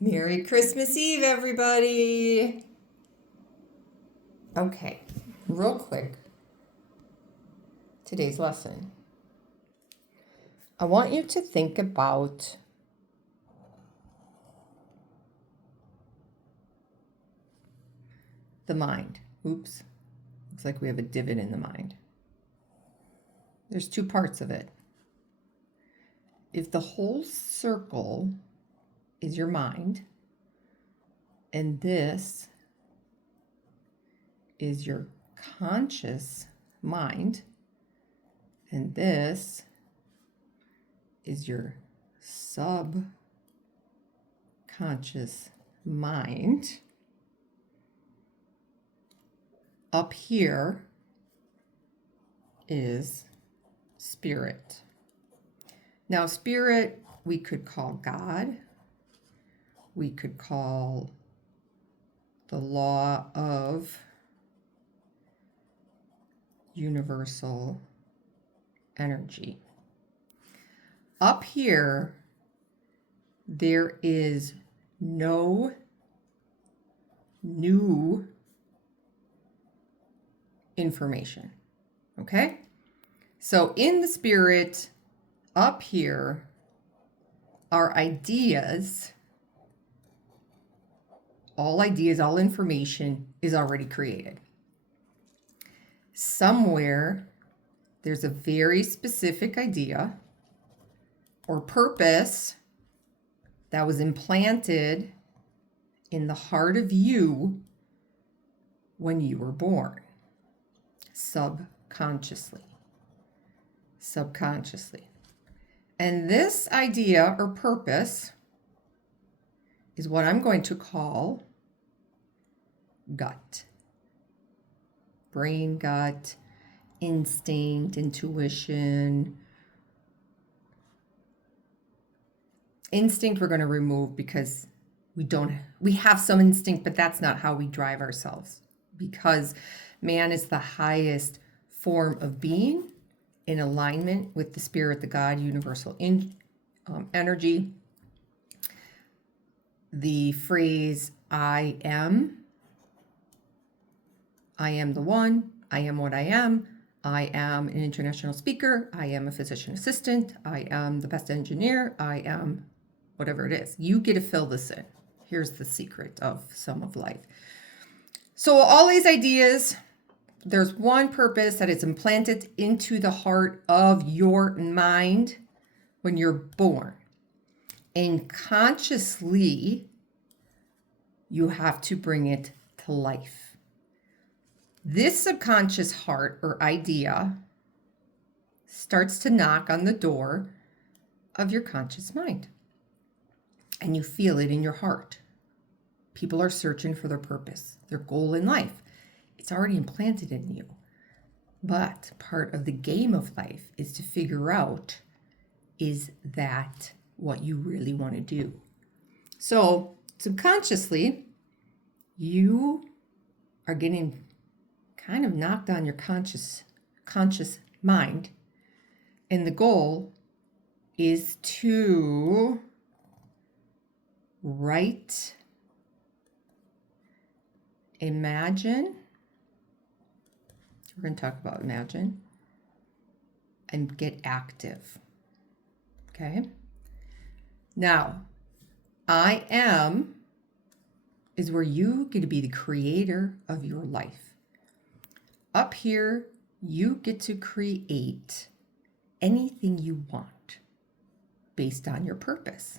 Merry Christmas Eve, everybody. Okay, real quick, today's lesson. I want you to think about the mind. Oops, looks like we have a divot in the mind. There's two parts of it. If the whole circle is your mind, and this is your conscious mind, and this is your subconscious mind, up here is spirit. Now, spirit, we could call God. We could call the law of universal energy. Up here, there is no new information. Okay? So in the spirit, up here, are ideas. All ideas, all information is already created. Somewhere, there's a very specific idea or purpose that was implanted in the heart of you when you were born, subconsciously. And this idea or purpose is what I'm going to call gut. Brain, gut, instinct, intuition. Instinct we're going to remove because we have some instinct, but that's not how we drive ourselves, because man is the highest form of being in alignment with the spirit, the God, universal energy. The phrase I am the one, I am what I am an international speaker, I am a physician assistant, I am the best engineer, I am whatever it is. You get to fill this in. Here's the secret of Sum of Life. So all these ideas, there's one purpose that is implanted into the heart of your mind when you're born. And consciously, you have to bring it to life. This subconscious heart or idea starts to knock on the door of your conscious mind. And you feel it in your heart. People are searching for their purpose, their goal in life. It's already implanted in you. But part of the game of life is to figure out, is that what you really want to do? So subconsciously, you are getting kind of knocked on your conscious mind. And the goal is to imagine. We're going to talk about imagine and get active. Okay. Now, I am is where you get to be the creator of your life. Up here, you get to create anything you want based on your purpose.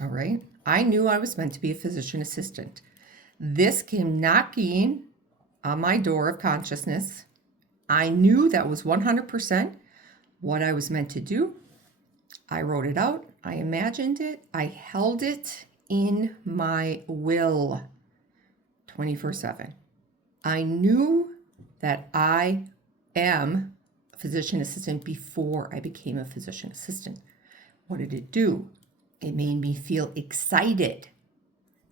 All right. I knew I was meant to be a physician assistant. This came knocking on my door of consciousness. I knew that was 100% what I was meant to do. I wrote it out. I imagined it. I held it in my will 24/7. I knew that I am a physician assistant before I became a physician assistant. What did it do? It made me feel excited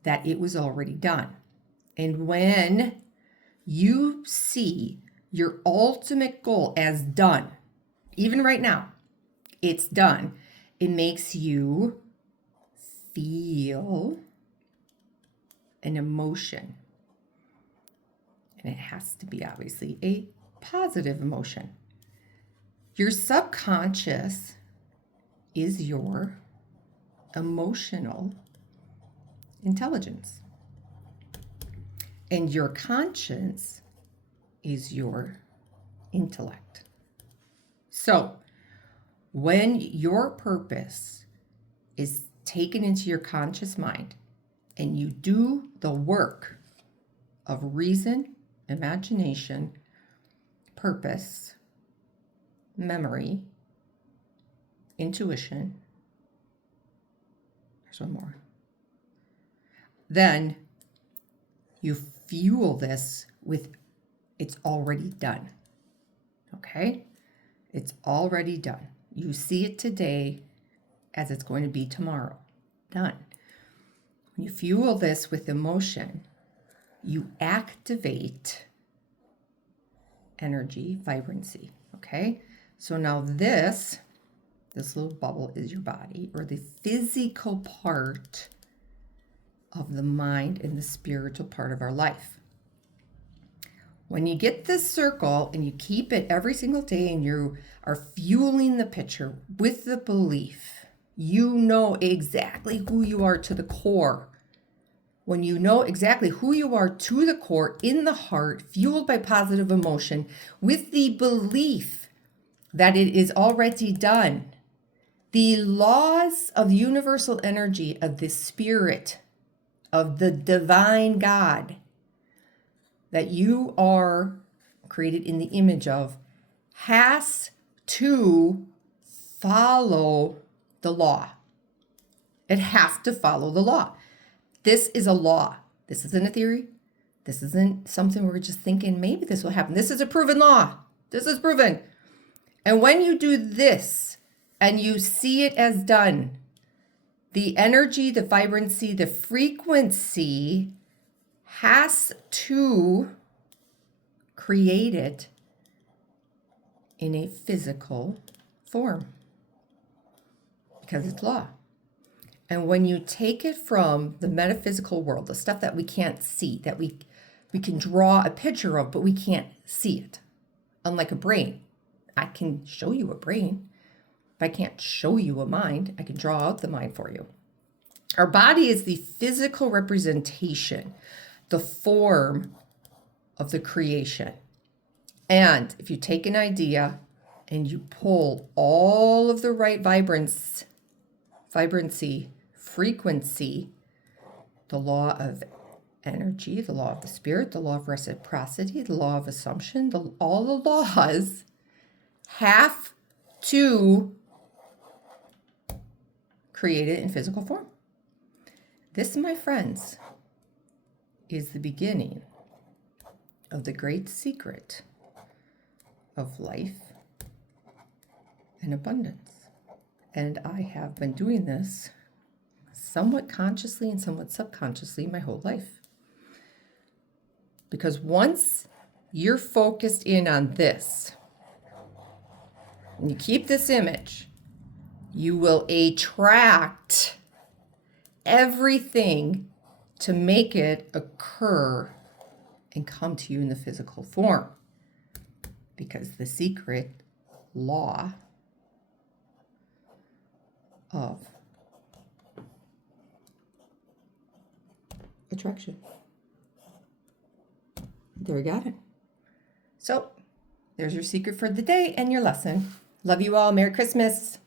that it was already done. And when you see your ultimate goal as done, even right now, it's done, it makes you feel an emotion. And it has to be obviously a positive emotion. Your subconscious is your emotional intelligence. And your conscience is your intellect. So, when your purpose is taken into your conscious mind and you do the work of reason, imagination, purpose, memory, intuition, there's one more, then you fuel this with it's already done. Okay? It's already done. You see it today as it's going to be tomorrow. Done. When you fuel this with emotion, you activate energy, vibrancy. Okay? So now this little bubble is your body, or the physical part of the mind and the spiritual part of our life. When you get this circle and you keep it every single day and you are fueling the picture with the belief, you know exactly who you are to the core. When you know exactly who you are to the core in the heart, fueled by positive emotion, with the belief that it is already done, the laws of universal energy of the spirit of the divine God that you are created in the image of has to follow the law. It has to follow the law. This is a law. This isn't a theory. This isn't something we're just thinking maybe this will happen. This is a proven law. This is proven. And when you do this and you see it as done, the energy, the vibrancy, the frequency has to create it in a physical form because it's law. And when you take it from the metaphysical world, the stuff that we can't see, that we can draw a picture of, but we can't see it, unlike a brain. I can show you a brain. If I can't show you a mind, I can draw out the mind for you. Our body is the physical representation, the form of the creation. And if you take an idea and you pull all of the right vibrancy, frequency, the law of energy, the law of the spirit, the law of reciprocity, the law of assumption, all the laws have to create it in physical form. This, my friends, is the beginning of the great secret of life and abundance. And I have been doing this somewhat consciously and somewhat subconsciously my whole life. Because once you're focused in on this, and you keep this image, you will attract everything to make it occur and come to you in the physical form. Because the secret law of attraction. There we got it. So there's your secret for the day and your lesson. Love you all. Merry Christmas.